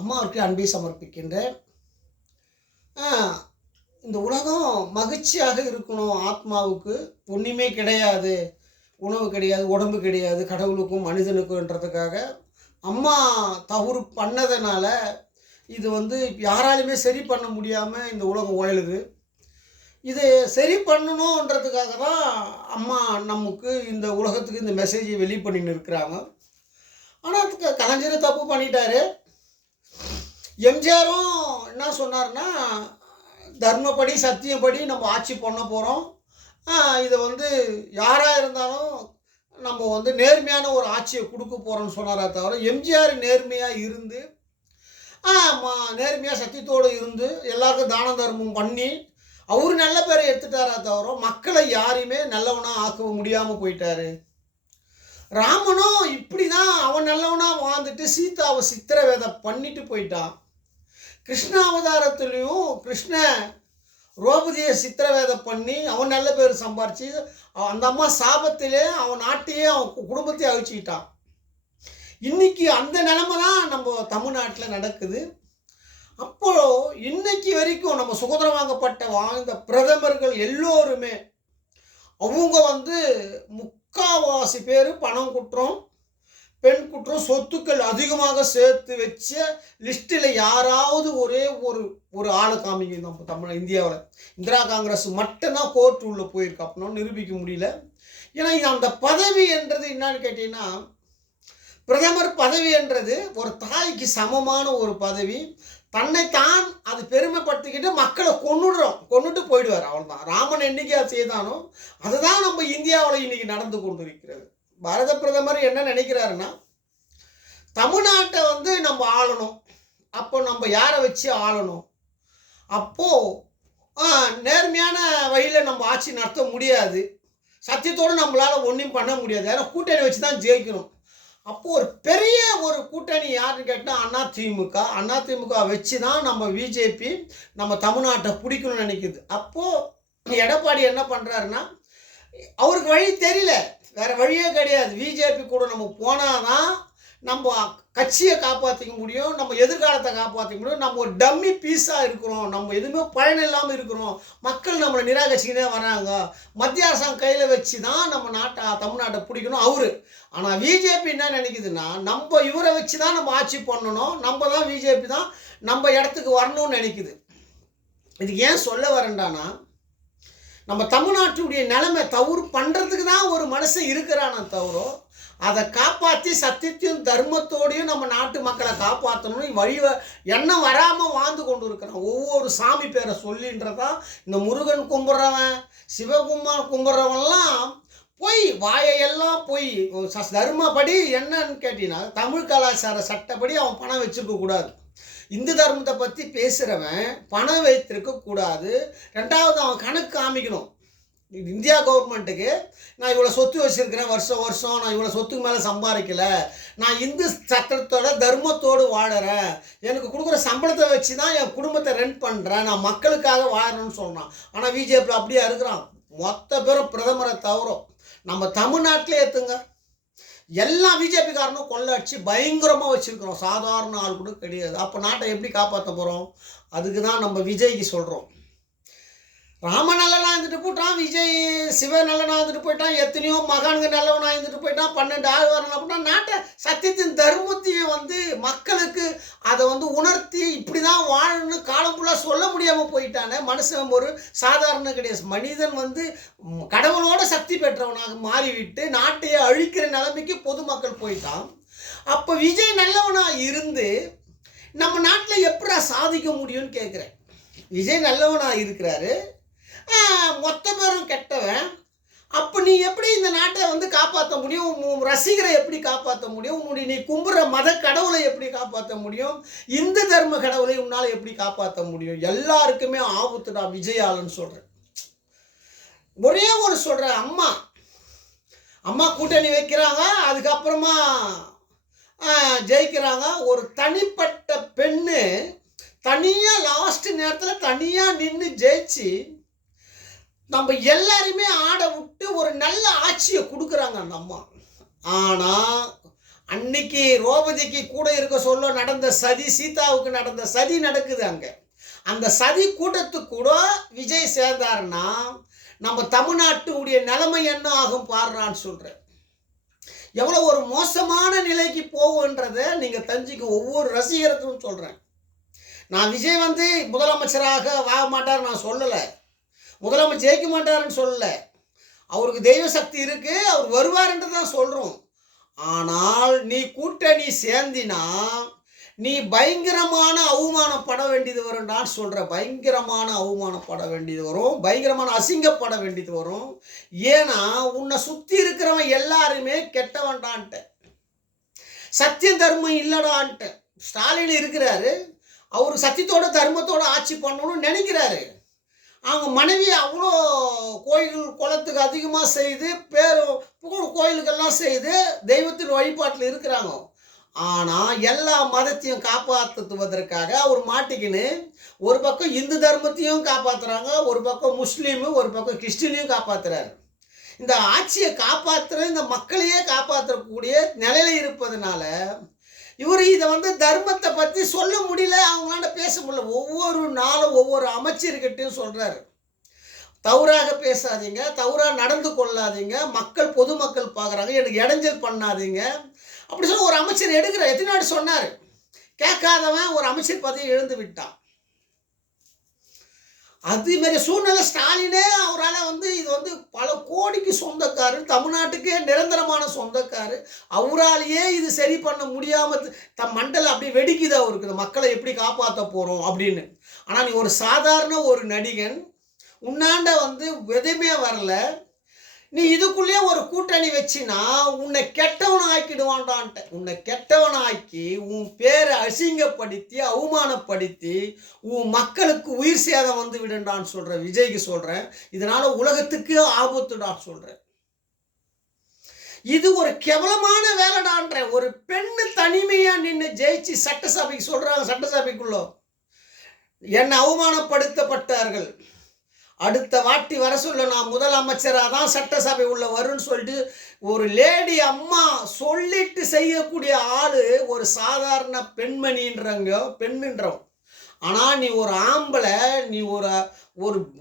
அம்மாவுக்கு அன்பை சமர்ப்பிக்கின்றேன். ஆ இந்த உலகம் மகிழ்ச்சியாக இருக்கணும். ஆத்மாவுக்கு ஒன்றுமே கிடையாது. உணவு கிடையாது, உடம்பு கிடையாது, கடவுளுக்கும் மனிதனுக்கும்ன்றதுக்காக அம்மா தவறு பண்ணதுனால இது யாராலுமே சரி பண்ண முடியாமல் இந்த உலகம் உழலுது. இது சரி பண்ணணுன்றதுக்காக தான் அம்மா நமக்கு இந்த உலகத்துக்கு இந்த மெசேஜை பண்ணின்னு இருக்கிறாங்க. ஆனால் அதுக்கு கலைஞர் தப்பு பண்ணிட்டாரு. எம்ஜிஆரும் என்ன சொன்னார்னா, தர்மப்படி சத்தியப்படி நம்ம ஆட்சி பண்ண போகிறோம். இதை யாராக இருந்தாலும் நம்ம நேர்மையான ஒரு ஆட்சியை கொடுக்க போகிறோம்னு சொன்னாரே தவிர, எம்ஜிஆர் நேர்மையாக இருந்து நேர்மையாக சத்தியத்தோடு இருந்து எல்லாருக்கும் தான தர்மம் பண்ணி அவர் நல்ல பேரை எடுத்துட்டாரா தவிர மக்களை யாரையுமே நல்லவனாக ஆக்க முடியாமல் போயிட்டாரு. ராமனும் இப்படி தான் அவன் நல்லவனாக வாழ்ந்துட்டு சீதாவை சித்திரவேதை பண்ணிட்டு போயிட்டான். கிருஷ்ண அவதாரத்துலேயும் கிருஷ்ண ரோபதியை சித்திரவேதை பண்ணி அவன் நல்ல பேர் சம்பாரித்து அந்த அம்மா சாபத்திலே அவன் நாட்டையே அவன் குடும்பத்தையே அழிச்சிக்கிட்டான். இன்னைக்கு அந்த நிலைமை தான் நம்ம தமிழ்நாட்டில் நடக்குது. அப்போது இன்னைக்கு வரைக்கும் நம்ம சுதந்திரம் வாழ்ந்த பிரதமர்கள் எல்லோருமே அவங்க முக்கால்வாசி பேர் பணம் குற்றம், பெண் குற்றம், சொத்துக்கள் அதிகமாக சேர்த்து வச்ச லிஸ்ட்டில் யாராவது ஒரே ஒரு ஆளை காமிங்க. நம்ம இந்தியாவில் இந்திரா காங்கிரஸ் மட்டும்தான் கோர்ட் உள்ள போயிருக்கு. அப்படின்னா நிரூபிக்க முடியல. ஏன்னா இது அந்த பதவி என்றது என்னன்னு கேட்டீங்கன்னா, பிரதமர் பதவி என்றது ஒரு தாய்க்கு சமமான ஒரு பதவி. தன்னைத்தான் அது பெருமைப்படுத்திக்கிட்டு மக்களை கொண்டுட்டு போயிடுவார். அவ்வளோதான். ராமன் என்னைக்கு அது செய்தானோ அதுதான் நம்ம இந்தியாவில் இன்னைக்கு நடந்து கொண்டு இருக்கிறது. பாரத பிரதமர் என்ன நினைக்கிறாருன்னா, தமிழ்நாட்டை நம்ம ஆளணும். அப்போ நம்ம யாரை வச்சு ஆளணும்? அப்போது நேர்மையான வழியில் நம்ம ஆட்சி நடத்த முடியாது. சத்தியத்தோடு நம்மளால் ஒன்றும் பண்ண முடியாது. ஏன்னா கூட்டணி வச்சு தான் ஜெயிக்கணும். அப்போது ஒரு பெரிய ஒரு கூட்டணி யாருன்னு கேட்டால் அதிமுக வச்சு தான் நம்ம பிஜேபி நம்ம தமிழ்நாட்டை பிடிக்கணும்னு நினைக்குது. அப்போது எடப்பாடி என்ன பண்ணுறாருன்னா, அவருக்கு வழி தெரியல, வேறு வழியே கிடையாது. பிஜேபி கூட நம்ம போனால் தான் நம்ம கட்சியை காப்பாற்றிக்க முடியும், நம்ம எதிர்காலத்தை காப்பாற்றிக்க முடியும். நம்ம ஒரு டம்மி பீஸாக இருக்கிறோம், நம்ம எதுவுமே பயன் இல்லாமல் இருக்கிறோம். மக்கள் நம்மளை நிராகரிச்சுக்கினே வராங்க. மத்திய அரசாங்கம் கையில் வச்சு தான் நம்ம தமிழ்நாட்டை பிடிக்கணும் அவரு. ஆனால் பிஜேபி என்ன நினைக்குதுன்னா, நம்ம இவரை வச்சு தான் நம்ம ஆட்சி பண்ணணும், நம்ம தான் பிஜேபி தான் நம்ம இடத்துக்கு வரணும்னு நினைக்குது. இதுக்கு ஏன் சொல்ல வரேன்டானா, நம்ம தமிழ்நாட்டுடைய நிலைமை தவறு பண்ணுறதுக்கு தான் ஒரு மனுஷன் இருக்கிறானே தவிர அதை காப்பாற்றி சத்தியத்தையும் தர்மத்தோடையும் நம்ம நாட்டு மக்களை காப்பாற்றணும்னு எண்ணம் வராமல் வாழ்ந்து கொண்டு இருக்கிறான். ஒவ்வொரு சாமி பேரை சொல்லின்றதான் இந்த முருகன் கும்பிட்றவன், சிவகுமார் கும்பிட்றவன்லாம் வாயையெல்லாம் தர்மப்படி என்னன்னு கேட்டீங்கன்னா, தமிழ் கலாச்சார சட்டப்படி அவன் பணம் வச்சுருக்கக்கூடாது. இந்து தர்மத்தை பற்றி பேசுகிறவன் பணம் வைத்திருக்கக்கூடாது. ரெண்டாவது அவன் கணக்கு காமிக்கணும். இந்தியா கவர்மெண்ட்டுக்கு நான் இவ்வளோ சொத்து வச்சுருக்கிறேன், வருஷம் நான் இவ்வளோ சொத்துக்கு மேலே சம்பாதிக்கலை, நான் இந்து சட்டத்தோட தர்மத்தோடு வாழறேன், எனக்கு கொடுக்குற சம்பளத்தை வச்சு தான் என் குடும்பத்தை ரன் பண்ணுறேன், நான் மக்களுக்காக வாழணும்னு சொல்கிறான். ஆனால் பிஜேபியில் அப்படியே இருக்கிறான். மொத்த பேரும் பிரதமரை தவிர நம்ம தமிழ்நாட்டிலே ஏற்றுங்க எல்லா பிஜேபிக்காரனும் கொள்ளடிச்சு பயங்கரமாக வச்சுருக்கிறோம். சாதாரண ஆள் கூட கிடையாது. அப்போ நாட்டை எப்படி காப்பாற்ற போகிறோம்? அதுக்கு தான் நம்ம விஜய்க்கு சொல்கிறோம். ராம நல்லவனாக இருந்துட்டு போயிட்டான், விஜய் சிவ நல்லவனாக இருந்துட்டு போயிட்டான், எத்தனையோ மகான்க நல்லவனாக இருந்துட்டு போயிட்டான், 12 ஆள் வரணும் அப்படின்னா நாட்டை சத்தியத்தின் தர்மத்தையும் மக்களுக்கு அதை உணர்த்தி இப்படி தான் வாழணும்னு காலம் ஃபுல்லாக சொல்ல முடியாமல் போயிட்டானே. மனுஷன் ஒரு சாதாரண கிடையாது. மனிதன் கடவுளோட சக்தி பெற்றவனாக மாறிவிட்டு நாட்டையே அழிக்கிற நிலைமைக்கு பொதுமக்கள் போயிட்டான். அப்போ விஜய் நல்லவனாக இருந்து நம்ம நாட்டில் எப்படி சாதிக்க முடியும்னு கேட்குறேன். விஜய் நல்லவனாக இருக்கிறாரு, மொத்த பேரும் கெட்டவன். அப்போ நீ எப்படி இந்த நாட்டை காப்பாற்ற முடியும்? உன் ரசிகரை எப்படி காப்பாற்ற முடியும்? நீ கும்புற மத கடவுளை எப்படி காப்பாற்ற முடியும்? இந்து தர்ம கடவுளை உன்னால் எப்படி காப்பாற்ற முடியும்? எல்லாருக்குமே ஆபத்துடா விஜயாலன்னு சொல்கிறேன். ஒரே ஒரு சொல்கிறேன், அம்மா கூட்டணி வைக்கிறாங்க, அதுக்கப்புறமா ஜெயிக்கிறாங்க. ஒரு தனிப்பட்ட பெண்ணு தனியாக லாஸ்ட் நேரத்தில் தனியாக நின்று ஜெயிச்சு நம்ம எல்லாருமே ஆட விட்டு ஒரு நல்ல ஆட்சியை கொடுக்குறாங்க அந்த அம்மா. ஆனால் அன்னைக்கு ரோபதிக்கு கூட இருக்க சொல்ல நடந்த சதி, சீதாவுக்கு நடந்த சதி நடக்குது அங்கே. அந்த சதி கூட்டத்துக்கு கூட விஜய் சேர்ந்தாருன்னா நம்ம தமிழ்நாட்டுடைய நிலைமை என்ன ஆகும் பாடுறான்னு சொல்கிறேன். எவ்வளோ ஒரு மோசமான நிலைக்கு போகுன்றதை நீங்கள் தெரிஞ்சுக்க ஒவ்வொரு ரசிகருக்கும் சொல்கிறேன். நான் விஜய் முதலமைச்சராக வாங்க மாட்டார் நான் சொல்லலை, முதலமைச்சர் ஜெயிக்க மாட்டாருன்னு சொல்லலை. அவருக்கு தெய்வ சக்தி இருக்குது, அவர் வருவார்ன்ட்டு தான் சொல்கிறோம். ஆனால் நீ கூட்டணி சேர்ந்தினா நீ பயங்கரமான அவமானப்பட வேண்டியது வரும்டான்னு சொல்கிற. பயங்கரமான அவமானப்பட வேண்டியது வரும், பயங்கரமான அசிங்கப்பட வேண்டியது வரும். ஏன்னா உன்னை சுற்றி இருக்கிறவன் எல்லாருமே கெட்டவன்டான்ட்ட, சத்தியம் தர்மம் இல்லடான்ட்ட. ஸ்டாலின் இருக்கிறாரு, அவர் சத்தியத்தோட தர்மத்தோட ஆட்சி பண்ணணும்னு நினைக்கிறாரு. அவங்க மனைவி அவ்வளோ கோயில்கள் குளத்துக்கு அதிகமாக செய்து பேரும் புகழ் கோயிலுக்கெல்லாம் செய்து தெய்வத்தின் வழிபாட்டில் இருக்கிறாங்க. ஆனால் எல்லா மதத்தையும் காப்பாற்றுவதற்காக அவர் மாட்டிக்கின்னு ஒரு பக்கம் இந்து தர்மத்தையும் காப்பாற்றுறாங்க, ஒரு பக்கம் முஸ்லீமு, ஒரு பக்கம் கிறிஸ்டினையும் காப்பாற்றுறாரு. இந்த ஆட்சியை காப்பாற்றுற, இந்த மக்களையே காப்பாற்றக்கூடிய நிலையில் இருப்பதனால இவர் இதை தர்மத்தை பற்றி சொல்ல முடியல, அவங்களாண்ட பேச முடியல. ஒவ்வொரு நாளும் ஒவ்வொரு அமைச்சர்கிட்டையும் சொல்கிறாரு, தவறாக பேசாதீங்க, தவறாக நடந்து கொள்ளாதீங்க, மக்கள் பொதுமக்கள் பார்க்குறாங்க, எனக்கு இடைஞ்சல் பண்ணாதீங்க அப்படி சொல்லி ஒரு அமைச்சர் எடுக்கிறார். எத்தனை நாடு சொன்னார், கேட்காதவன் ஒரு அமைச்சர் பதவியை இழந்து விட்டான். அதுமாரி சூழ்நிலை ஸ்டாலினே அவரால் இது பல கோடிக்கு சொந்தக்காரு, தமிழ்நாட்டுக்கே நிரந்தரமான சொந்தக்காரு. அவராலேயே இது சரி பண்ண முடியாமல் தம் மண்டலம் அப்படி வெடிக்குது அவருக்கு, இந்த மக்களை எப்படி காப்பாற்ற போகிறோம் அப்படின்னு. ஆனால் நீ ஒரு சாதாரண ஒரு நடிகன், உன்னாண்ட எதுவுமே வரல, நீ இதுக்குள்ளேயே ஒரு கூட்டணி வச்சினா உன்னை கெட்டவன் ஆக்கிடுவான்டான்ட்ட. உன்னை கெட்டவன் ஆக்கி உன் பேரை அசிங்கப்படுத்தி அவமானப்படுத்தி உன் மக்களுக்கு உயிர் சேதம் விடுண்டான்னு சொல்கிறேன். விஜய்க்கு சொல்கிறேன், இதனால் உலகத்துக்கு ஆபத்துடான்னு சொல்கிறேன். இது ஒரு கேவலமான வேலைடான்ற. ஒரு பெண்ணு தனிமையாக நின்று ஜெயிச்சு சட்டசபைக்கு சொல்கிறாங்க, சட்டசபைக்குள்ள என்னை அவமானப்படுத்தப்பட்டார்கள், அடுத்த வாட்டி வர சொல்ல நான் முதலமைச்சராக தான் சட்டசபை உள்ள வரும்னு சொல்லிட்டு ஒரு லேடி அம்மா சொல்லிட்டு செய்யக்கூடிய ஆள் ஒரு சாதாரண பெண்ணுன்றோம். ஆனால் நீ ஒரு ஆம்பளை, நீ ஒரு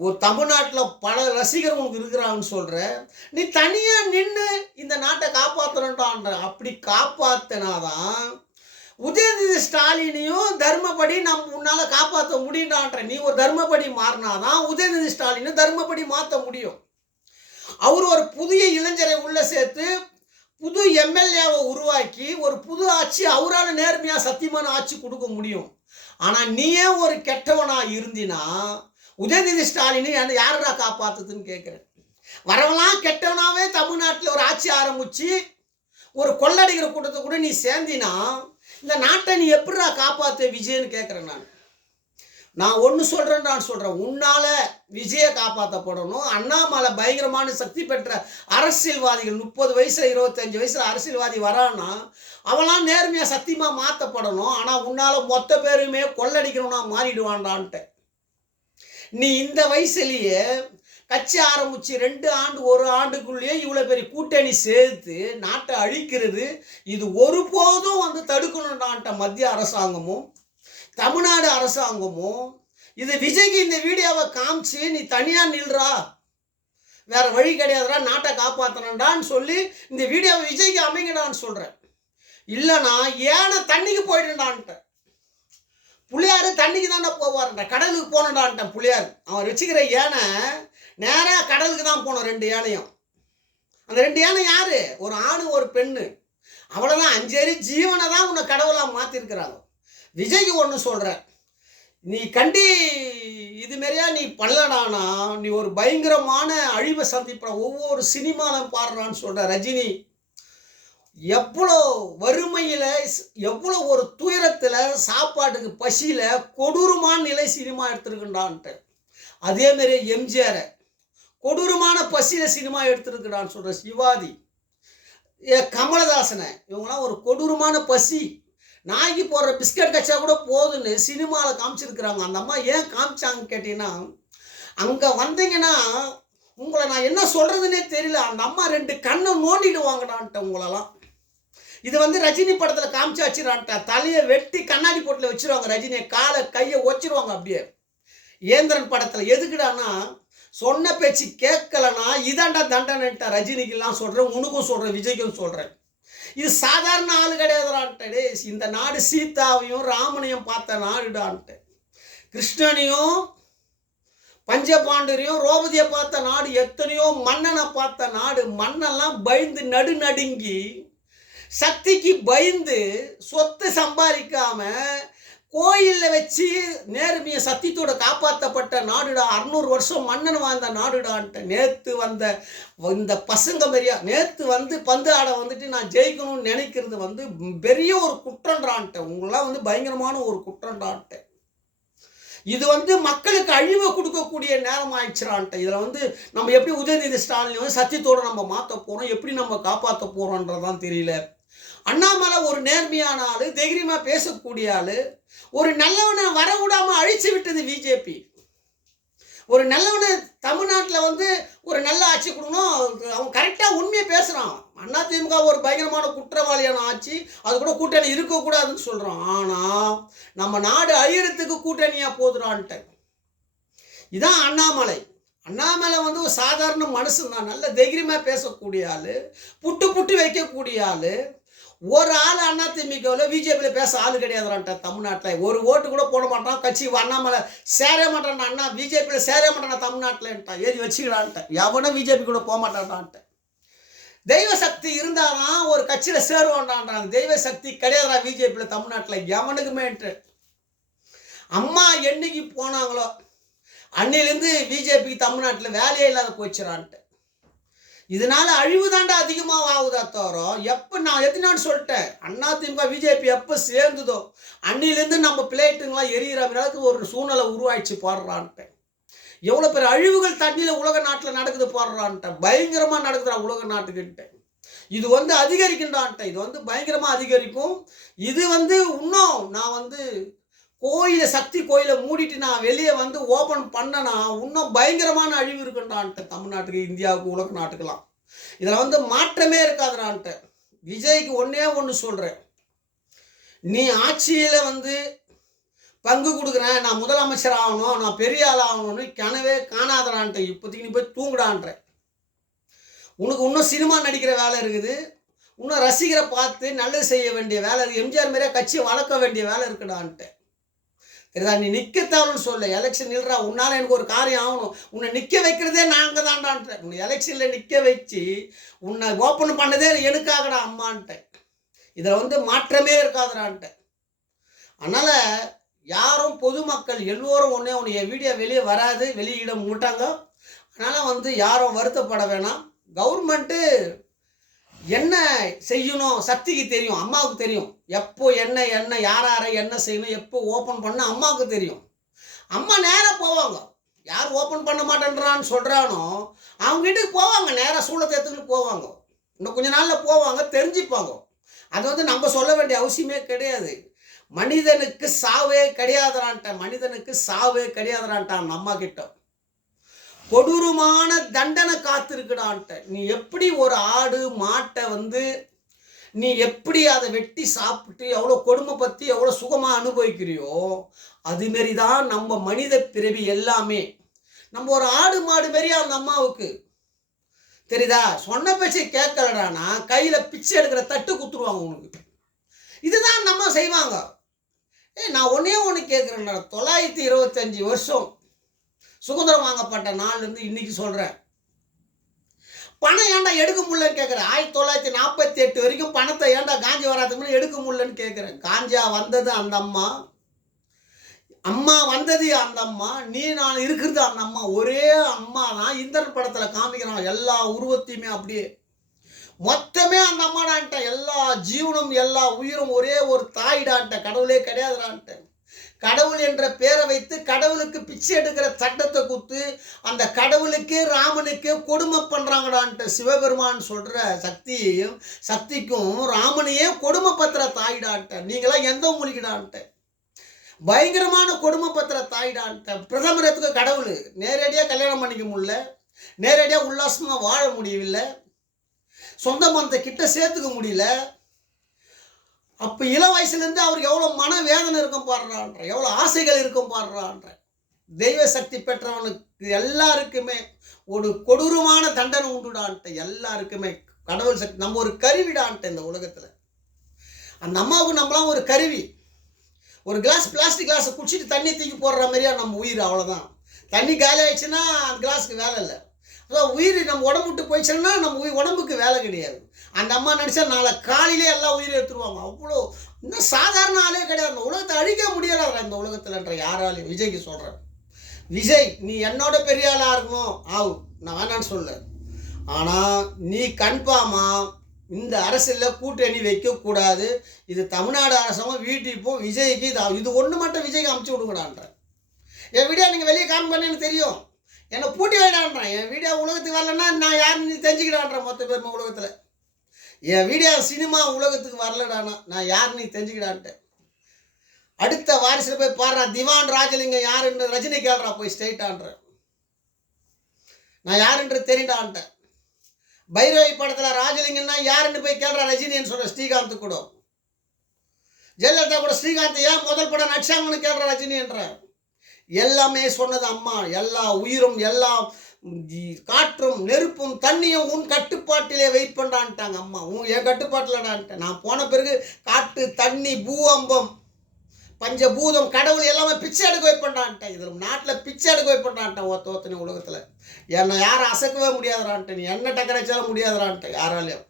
ஒரு தமிழ்நாட்டில் பல ரசிகர் உனக்கு இருக்கிறான்னு சொல்கிற, நீ தனியாக நின்று இந்த நாட்டை காப்பாற்றணுன்றான்ற. அப்படி காப்பாற்றினாதான் உதயநிதி ஸ்டாலினையும் தர்மப்படி நம்ம உன்னால் காப்பாற்ற முடியும்ன்ற. நீ ஒரு தர்மப்படி மாறினாதான் உதயநிதி ஸ்டாலினை தர்மப்படி மாற்ற முடியும். அவர் ஒரு புதிய இளைஞரை உள்ளே சேர்த்து புது எம்எல்ஏவை உருவாக்கி ஒரு புது ஆட்சி அவரால் நேர்மையாக சத்தியமான ஆட்சி கொடுக்க முடியும். ஆனால் நீயே ஒரு கெட்டவனாக இருந்தினா உதயநிதி ஸ்டாலினை யாரா காப்பாற்றுதுன்னு கேட்குறேன். வரவெல்லாம் கெட்டவனாவே தமிழ்நாட்டில் ஒரு ஆட்சி ஆரம்பித்து ஒரு கொள்ளடிக்கிற கூட்டத்தை கூட நீ சேர்ந்தினா இந்த நாட்டை நீ எப்படிடா காப்பாற்ற விஜயன்னு கேட்குறேன். நான் ஒன்று சொல்கிறேன், உன்னால் விஜயை காப்பாற்றப்படணும். அண்ணாமலை பயங்கரமான சக்தி பெற்ற அரசியல்வாதிகள் 30 வயசில் 25 வயசில் அரசியல்வாதி வரான்னா அவெல்லாம் நேர்மையாக சத்தியமாக மாற்றப்படணும். ஆனால் உன்னால் மொத்த பேருமே கொள்ளடிக்கணும்னா மாறிடுவான்டான்ட்டு. நீ இந்த வயசுலேயே கட்சி ஆரம்பித்து 2 ஆண்டு 1 ஆண்டுக்குள்ளேயே இவ்வளோ பெரிய கூட்டணி சேர்த்து நாட்டை அழிக்கிறது இது ஒருபோதும் தடுக்கணும்டான்ட்ட மத்திய அரசாங்கமும் தமிழ்நாடு அரசாங்கமும். இது விஜய்க்கு இந்த வீடியோவை காமிச்சு நீ தனியாக நில்றா, வேற வழி கிடையாதுடா, நாட்டை காப்பாற்றணும்டான்னு சொல்லி இந்த வீடியோவை விஜய்க்கு அமைங்கடான்னு சொல்கிறேன். இல்லைனா ஏன்னா தண்ணிக்கு போயிடுண்டான்ட்ட. புள்ளியார் தண்ணிக்கு தானே போவார்ன்ற, கடலுக்கு போனடான்ட்டேன். புள்ளியார் அவன் வச்சுக்கிற ஏனை நேராக கடலுக்கு தான் போனோம். 2 யானையும். அந்த 2 யானை யார்? ஒரு ஆணு ஒரு பெண்ணு. அவ்வளோதான். 5 அடி ஜீவனை தான் உன்னை கடவுளாக மாற்றிருக்கிறாங்க. விஜய்க்கு ஒன்று சொல்கிறேன், நீ இதுமாரியா நீ பண்ணலடானா நீ ஒரு பயங்கரமான அழிவை சந்திப்ப. ஒவ்வொரு சினிமாவில் பாடுறான்னு சொல்கிற ரஜினி எவ்வளோ வறுமையில், எவ்வளோ ஒரு துயரத்தில், சாப்பாட்டுக்கு பசியில் கொடூரமான நிலை சினிமா எடுத்துருக்குண்டான்ட்டு. அதேமாரி எம்ஜிஆரை கொடூரமான பசியில் சினிமா எடுத்துருக்குடான்னு சொல்கிற சிவாஜி, கமலஹாசனை, இவங்களாம் ஒரு கொடூரமான பசி, நாய்க்கு போடுற பிஸ்கட் கச்சா கூட போதுன்னு சினிமாவில் காமிச்சிருக்கிறாங்க. அந்த அம்மா ஏன் காமிச்சாங்கன்னு கேட்டிங்கன்னா, அங்கே வந்தீங்கன்னா உங்களை நான் என்ன சொல்கிறதுனே தெரியல. அந்த அம்மா 2 கண்ணை நோண்டிடுவாங்கடான்ட்டு உங்களெல்லாம். இது வந்து ரஜினி படத்தில் காமிச்சாச்சுடான்ட்டா. தலையை வெட்டி கண்ணாடி போட்டில் வச்சிருவாங்க, ரஜினியை காலை கையை வச்சிருவாங்க அப்படியே. ஏந்திரன் படத்தில் எதுக்குடானா, சொன்ன பேச்சு கேட்கலனா இதாண்டா தண்டனைட்டா. ரஜினிக்கெல்லாம் சொல்கிறேன், உனக்கும் சொல்கிறேன், விஜய்க்கும் சொல்கிறேன். இது சாதாரண ஆளு கிடையாதுடான்ட்டே. இந்த நாடு சீதாவையும் ராமனையும் பார்த்த நாடுடான்ட்டு. கிருஷ்ணனையும் பஞ்சபாண்டரையும் ரோபதியை பார்த்த நாடு. எத்தனையோ மன்னனை பார்த்த நாடு. மன்னெல்லாம் பயந்து நடுநடுங்கி சக்திக்கு பயந்து சொத்தை சம்பாதிக்காம கோயிலில் வச்சு நேர்மையை சத்தியத்தோட காப்பாற்றப்பட்ட நாடுடா. 600 வருஷம் மன்னன் வாழ்ந்த நாடுடான்ட்டு. நேற்று வந்த இந்த பசங்க பெரியா நேற்று வந்து பந்து ஆட வந்துட்டு நான் ஜெயிக்கணும்னு நினைக்கிறது வந்து பெரிய ஒரு குற்றன்றான்ட்டு. உங்களாம் வந்து பயங்கரமான ஒரு குற்றன்றான்ட்டு. இது வந்து மக்களுக்கு அழிவை கொடுக்கக்கூடிய நேரம் ஆயிடுச்சுறான்ட்டு. இதில் வந்து நம்ம எப்படி உதயநிதி ஸ்டாலின் வந்து சத்தியத்தோடு நம்ம மாற்ற போகிறோம், எப்படி நம்ம காப்பாற்ற போகிறோன்றதான் தெரியல. அண்ணாமலை ஒரு நேர்மையான ஆள், தைரியமாக பேசக்கூடிய ஆள். ஒரு நல்லவனை வர விடாமல் அழிச்சு விட்டது பிஜேபி. ஒரு நல்லவனை தமிழ்நாட்டில் வந்து ஒரு நல்ல ஆட்சி கொடுக்கணும், அவன் கரெக்டாக உண்மையை பேசுகிறான். அதிமுக ஒரு பயங்கரமான குற்றவாளியான ஆட்சி, அது கூட கூட்டணி இருக்கக்கூடாதுன்னு சொல்கிறான். ஆனால் நம்ம நாடு அழியறதுக்கு கூட்டணியாக போதுறான்ட்டு. இதான் அண்ணாமலை. அண்ணாமலை வந்து ஒரு சாதாரண மனுஷன் தான், நல்ல தைரியமாக பேசக்கூடிய ஆள், புட்டு வைக்கக்கூடிய ஆள். ஒரு ஆள் அதிமுகவில் பிஜேபியில் பேச ஆள் கிடையாதுறான்ட்ட. தமிழ்நாட்டில் ஒரு ஓட்டு கூட போட மாட்டான், கட்சி அண்ணாமலை சேர மாட்டான். அண்ணா பிஜேபியில் சேர மாட்டான் தமிழ்நாட்டில்ட்டான், ஏறி வச்சுக்கிறான்ட்ட. எவனும் பிஜேபி கூட போக மாட்டான்ட்டான்ட்டு. தெய்வ சக்தி இருந்தாதான் ஒரு கட்சியில் சேருவான்டான்றாங்க. தெய்வ சக்தி கிடையாதுடா பிஜேபியில் தமிழ்நாட்டில் எவனுக்குமேன்ட்டு. அம்மா என்னைக்கு போனாங்களோ அன்னிலேருந்து பிஜேபி தமிழ்நாட்டில் வேலையே இல்லாத போச்சுறான்ட்டு. இதனால அழிவு தாண்டா அதிகமாக ஆகுதா தவிர, எப்போ நான் எத்தனான்னு சொல்லிட்டேன், அதிமுக பிஜேபி எப்போ சேர்ந்துதோ அன்னிலேருந்து நம்ம பிளேட்டுங்களாம் எரியிற அளவுக்கு ஒரு சூழ்நிலை உருவாயிடுச்சு போடுறான்ட்டு. எவ்வளோ பெரிய அழிவுகள் தண்ணியில் உலக நாட்டில் நடக்குது போடுறான்ட்ட. பயங்கரமாக நடக்குதுடா உலக நாட்டுக்கிட்ட. இது வந்து அதிகரிக்கின்றான்ட்ட. இது வந்து பயங்கரமாக அதிகரிக்கும். இது வந்து இன்னும் நான் வந்து கோயிலை சக்தி கோயிலை மூடிட்டு நான் வெளியே வந்து ஓப்பன் பண்ணனா இன்னும் பயங்கரமான அழிவு இருக்குன்றான்ட்டு தமிழ்நாட்டுக்கு, இந்தியாவுக்கு, உலக நாட்டுக்கெல்லாம். இதில் வந்து மாற்றமே இருக்காதுடான்ட்டு. விஜய்க்கு ஒன்று சொல்கிறேன், நீ ஆட்சியில் வந்து பங்கு கொடுக்குறேன், நான் முதலமைச்சர் ஆகணும், நான் பெரிய ஆள் ஆகணும்னு கனவே காணாதடான்ட்டு. இப்போதைக்கு நீ போய் தூங்குடான்ற. உனக்கு இன்னும் சினிமா நடிக்கிற வேலை இருக்குது, இன்னும் ரசிகரை பார்த்து நல்லது செய்ய வேண்டிய வேலை இருக்குது, எம்ஜிஆர் மாதிரியே கட்சியை வளர்க்க வேண்டிய வேலை இருக்குடான்ட்டு. சரிதா, நீ நிற்க தேவைன்னு சொல்ல, எலெக்ஷன் இல்லைடா, உன்னால் எனக்கு ஒரு காரியம் ஆகணும், உன்னை நிற்க வைக்கிறதே நாங்கள் தான்டான்ட்டு. உன்னை எலெக்ஷனில் நிற்க வச்சு உன்னை ஓப்பன் பண்ணதே எனக்காகடா அம்மான்ட்டு. இதில் வந்து மாற்றமே இருக்காதுடான்ட்டு. அதனால் யாரும் பொதுமக்கள் எல்லோரும் உன்னைய வீடியோ வெளியே வராது, வெளியிட மாட்டாங்க. அதனால் வந்து யாரும் வருத்தப்பட வேணாம். கவர்மெண்ட்டு என்ன செய்யணும் சக்திக்கு தெரியும், அம்மாவுக்கு தெரியும். எப்போ என்ன யாரை என்ன செய்யணும், எப்போ ஓப்பன் பண்ண அம்மாவுக்கு தெரியும். அம்மா நேராக போவாங்க. யார் ஓப்பன் பண்ண மாட்டேன்றான்னு சொல்கிறானோ அவங்க வீட்டுக்கு போவாங்க, நேராக சூளத்தை எடுத்துக்கிட்டு போவாங்க. இன்னும் கொஞ்ச நாளில் போவாங்க, தெரிஞ்சுப்பாங்க. அது வந்து நம்ம சொல்ல வேண்டிய அவசியமே கிடையாது. மனிதனுக்கு சாவே கிடையாதுறான்ட்ட, மனிதனுக்கு சாவே கிடையாதுறான்ட்டான் அம்மா கிட்ட. கொடூரமான தண்டனை காத்திருக்குடான்ட்ட. நீ எப்படி ஒரு ஆடு மாட்டை வந்து நீ எப்படி அதை வெட்டி சாப்பிட்டு எவ்வளோ கொடுமை பற்றி எவ்வளோ சுகமாக அனுபவிக்கிறியோ அதுமாரி தான் நம்ம மனித பிறவி எல்லாமே. நம்ம ஒரு ஆடு மாடு மாரி அந்த அம்மாவுக்கு தெரியுதா, சொன்ன பேச்சை கேட்கலடானா கையில் பிச்சை எடுக்கிற தட்டு குத்துருவாங்க உனக்கு. இதுதான் நம்ம செய்வாங்க. நான் ஒன்று கேட்குறேன்டா, 925 வருஷம் சுதந்திரம் வாங்கப்பட்ட நாள்லேருந்து இன்னைக்கு சொல்கிறேன், பணம் ஏன்டா எடுக்க முடியலன்னு கேட்குறேன். 1948 வரைக்கும் பணத்தை ஏன்டா காஞ்சி வராதுன்னு எடுக்க முடியலன்னு கேட்குறேன். காஞ்சா வந்தது அந்த அம்மா, அம்மா வந்தது அந்த அம்மா, நீ நான் இருக்கிறது அந்த அம்மா. ஒரே அம்மா தான். இந்திரன் படத்தில் காமிக்கிறான் எல்லா உருவத்தையுமே அப்படியே மொத்தமே அந்த அம்மாடான்ட்ட. எல்லா ஜீவனும் எல்லா உயிரும் ஒரே ஒரு தாயிடான்ட்ட, கடவுளே கிடையாதுடான்ட்ட. கடவுள் என்ற பேரை வைத்து கடவுளுக்கு பிச்சை எடுக்கிற சட்டத்தை குத்து அந்த கடவுளுக்கே ராமனுக்கே கொடுமை பண்ணுறாங்கடான்ட்டு. சிவபெருமான் சொல்கிற சக்திக்கும் ராமனையே கொடுமை பத்திர தாயிடான்ட்ட. நீங்களாம் எந்த மொழிக்கிடான்ட்ட, பயங்கரமான கொடுமை பத்திர தாயிடான்ட்ட. பிரதமரத்துக்கு கடவுள் நேரடியாக கல்யாணம் பண்ணிக்க முடியல, நேரடியாக உல்லாசமாக வாழ முடியவில்லை, சொந்த பந்தத்தை கிட்ட சேர்த்துக்க முடியல. அப்போ இள வயசுலேருந்து அவருக்கு எவ்வளோ மன வேதனை இருக்கும் பாடுறான்ற, எவ்வளோ ஆசைகள் இருக்கும் பாடுறான்ற. தெய்வ சக்தி பெற்றவனுக்கு எல்லாருக்குமே ஒரு கொடூரமான தண்டனை உண்டுடான்ட்டு, எல்லாருக்குமே கடவுள் சக்தி. நம்ம ஒரு கருவிடான்ட்டு இந்த உலகத்தில். அந்த அம்மாவுக்கு நம்மளாம் ஒரு கருவி. ஒரு கிளாஸ் பிளாஸ்டிக் கிளாஸை குடிச்சிட்டு தண்ணி தூக்கி போடுற மாதிரியா நம்ம உயிர், அவ்வளோதான். தண்ணி காலி ஆயிடுச்சுன்னா அந்த கிளாஸுக்கு வேலை இல்லை. அதான் உயிர் நம்ம உடம்பு விட்டு போயிடுச்சுன்னா நம்ம உடம்புக்கு வேலை கிடையாது. அந்த அம்மா நினச்சா நாளை காலையிலே எல்லாம் உயிரை எடுத்துருவாங்க. அவ்வளோ இன்னும் சாதாரண ஆளே கிடையாது. அந்த உலகத்தை அழிக்க முடியாதா இந்த உலகத்தில்ன்ற யாராலையும். விஜய்க்கு சொல்கிறேன், விஜய் நீ என்னோட பெரிய ஆளாக இருக்கணும் ஆகு, நான் வேணான்னு சொல்ல. ஆனால் நீ கன்ஃபார்மாக இந்த அரசியலில் கூட்டணி வைக்கக்கூடாது. இது தமிழ்நாடு அரசாங்கம் வீட்டுக்கு விஜய்க்கு இது ஒன்று மட்டும் விஜய்க்கு அமுச்சு விடுங்கடான்ற. என் வீடியோ நீங்கள் வெளியே காமி பண்ணு, எனக்கு தெரியும். என்னை பூட்டி வைடான்றான். என் வீடியோ உலகத்துக்கு வரலன்னா நான் யாருன்னு நீ தெரிஞ்சுக்கிடான்றேன். மொத்த பேருமே உலகத்தில் என் வீடியோ சினிமா உலகத்துக்கு வரலடானா நான் யாருன்னு நீ தெரிஞ்சுக்கிடான்ட்டேன். அடுத்த வாரிசில் போய் பாடுறா, திவான் ராஜலிங்கம் யாருன்ற ரஜினி கேள்றா போய் ஸ்ட்ரெயிட்டான்ற. நான் யாருன்றது தெரியுடான்ட்டேன். பைரவி படத்தில் ராஜலிங்கம்னா யாருன்னு போய் கேள்றா ரஜினின்னு சொல்ற. ஸ்ரீகாந்த் கூட, ஜெயலலிதா கூட ஸ்ரீகாந்த் ஏன் முதல் படம் நடிச்சாங்கன்னு கேள்ற ரஜினின்ற. எல்லாமே சொன்னது அம்மா. எல்லா உயிரும் எல்லாம் காற்றும் நெருப்பும் தண்ணியும் உன் கட்டுப்பாட்டிலே வெயிட் பண்ணுறான்ட்டாங்க அம்மா. என் கட்டுப்பாட்டில்டான்ட்டேன். நான் போன பிறகு காட்டு தண்ணி பூவம்பம் பஞ்சபூதம் கடவுள் எல்லாமே பிச்சை எடுக்க வெயிட் பண்ணுறான்ட்டேன். இதில் நாட்டில் பிச்சை எடுக்க வெயிட் பண்ணுறான்ட்டேன். ஒருத்தனை உலகத்தில் என்னை யாரும் அசைக்கவே முடியாதுறான்ட்டு. நீ என்ன டக்கரைச்சாலும் முடியாதுறான்ட்டு யாராலையும்.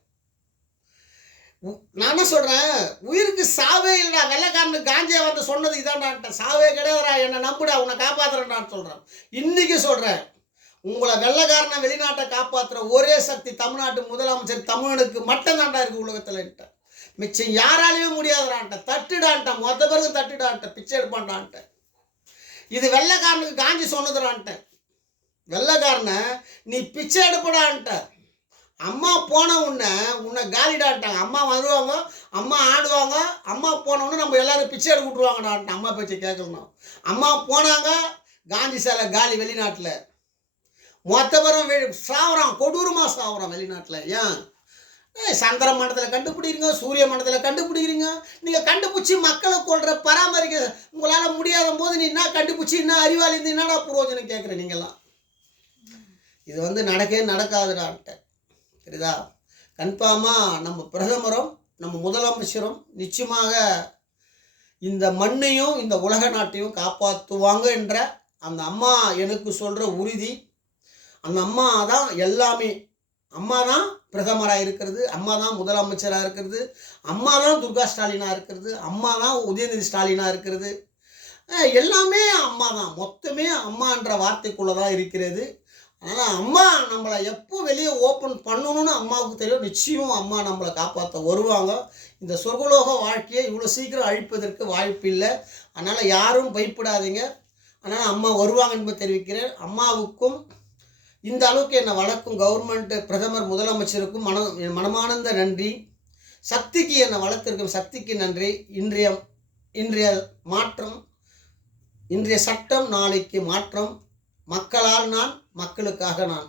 நான் என்ன சொல்கிறேன், உயிருக்கு சாவே இல்லைடா. வெள்ளைக்காரனுக்கு காஞ்சியா வந்து சொன்னது இதான்டான்ட்டேன். சாவே கிடையாதுடா, என்னை நம்புடா, உன்னை காப்பாற்றுறேன்டான்னு சொல்கிறேன். இன்றைக்கி சொல்கிறேன், உங்களை வெள்ளைக்காரனை வெளிநாட்டை காப்பாற்றுற ஒரே சக்தி தமிழ்நாட்டு முதலமைச்சர் தமிழனுக்கு மட்டும்தான்டா இருக்குது உலகத்தில்ன்ட்ட. மிச்சம் யாராலையும் முடியாதுடான்ட்ட. தட்டுடான்ட்ட, மொத்த பேருக்கு தட்டுடான்ட்ட, பிச்சை எடுப்பான்டான்ட்ட. இது வெள்ளைக்காரனுக்கு காஞ்சி சொன்னதுடான்ட்ட. வெள்ளைக்காரனை நீ பிச்சை எடுப்படான்ட்ட. அம்மா போன உன்னை காலிடான்ட்டாங்க. அம்மா வருவாங்க, அம்மா ஆடுவாங்க. அம்மா போனவுடனே நம்ம எல்லாரும் பிச்சை எடுக்க விட்ருவாங்கடான்ட்டு. அம்மா பேச்சை கேட்கணும். அம்மா போனாங்க, காந்தி சிலை காலி வெளிநாட்டில். மொத்த பேரும் சாவறான், கொடூரமாக சாவறான் வெளிநாட்டில். ஏன் சந்திர மண்டலத்தில் கண்டுபிடிக்கிறீங்க, சூரிய மண்டலத்தில் கண்டுபிடிக்கிறீங்க. நீங்கள் கண்டுபிடிச்சி மக்களை கொள்கிற பராமரிக்க உங்களால் முடியாத போது நீ என்ன கண்டுபிடிச்சி என்ன அறிவாளி இருந்து என்னடா புரோஜனம் கேட்குறேன். நீங்கள்லாம் இது நடக்கவே நடக்காதுடான்ட்டு. சரிதா? கன்ஃபார்மாக நம்ம பிரதமரும் நம்ம முதலமைச்சரும் நிச்சயமாக இந்த மண்ணையும் இந்த உலக நாட்டையும் காப்பாற்றுவாங்க என்ற அந்த அம்மா எனக்கு சொல்கிற உறுதி. அந்த அம்மா தான் எல்லாமே. அம்மா தான் பிரதமராக இருக்கிறது, அம்மா தான் முதலமைச்சராக இருக்கிறது, அம்மா தான் துர்கா ஸ்டாலினாக இருக்கிறது, அம்மா தான் உதயநிதி ஸ்டாலினாக இருக்கிறது. எல்லாமே அம்மா தான். மொத்தமே அம்மான்ற வார்த்தைக்குள்ளே தான் இருக்கிறது. ஆனால் அம்மா நம்மளை எப்போ வெளியே ஓப்பன் பண்ணணும்னு அம்மாவுக்கு தெரியும். நிச்சயம் அம்மா நம்மளை காப்பாற்ற வருவாங்க. இந்த சொர்க்கலோக வாழ்க்கையை இவ்வளோ சீக்கிரம் அழிப்பதற்கு வாய்ப்பு இல்லை. அதனால் யாரும் பயப்படாதீங்க. அதனால் அம்மா வருவாங்க என்பது தெரிவிக்கிறேன். அம்மாவுக்கும் இந்த அளவுக்கு என்னை வளர்க்கும் கவர்மெண்ட் பிரதமர் முதலமைச்சருக்கும் மனமானந்த நன்றி. சக்திக்கு என்னை வளர்த்திருக்கும் சக்திக்கு நன்றி. இன்றைய மாற்றம், இன்றைய சட்டம், நாளைக்கு மாற்றம். மக்களால் நான், மக்களுக்காக நான்.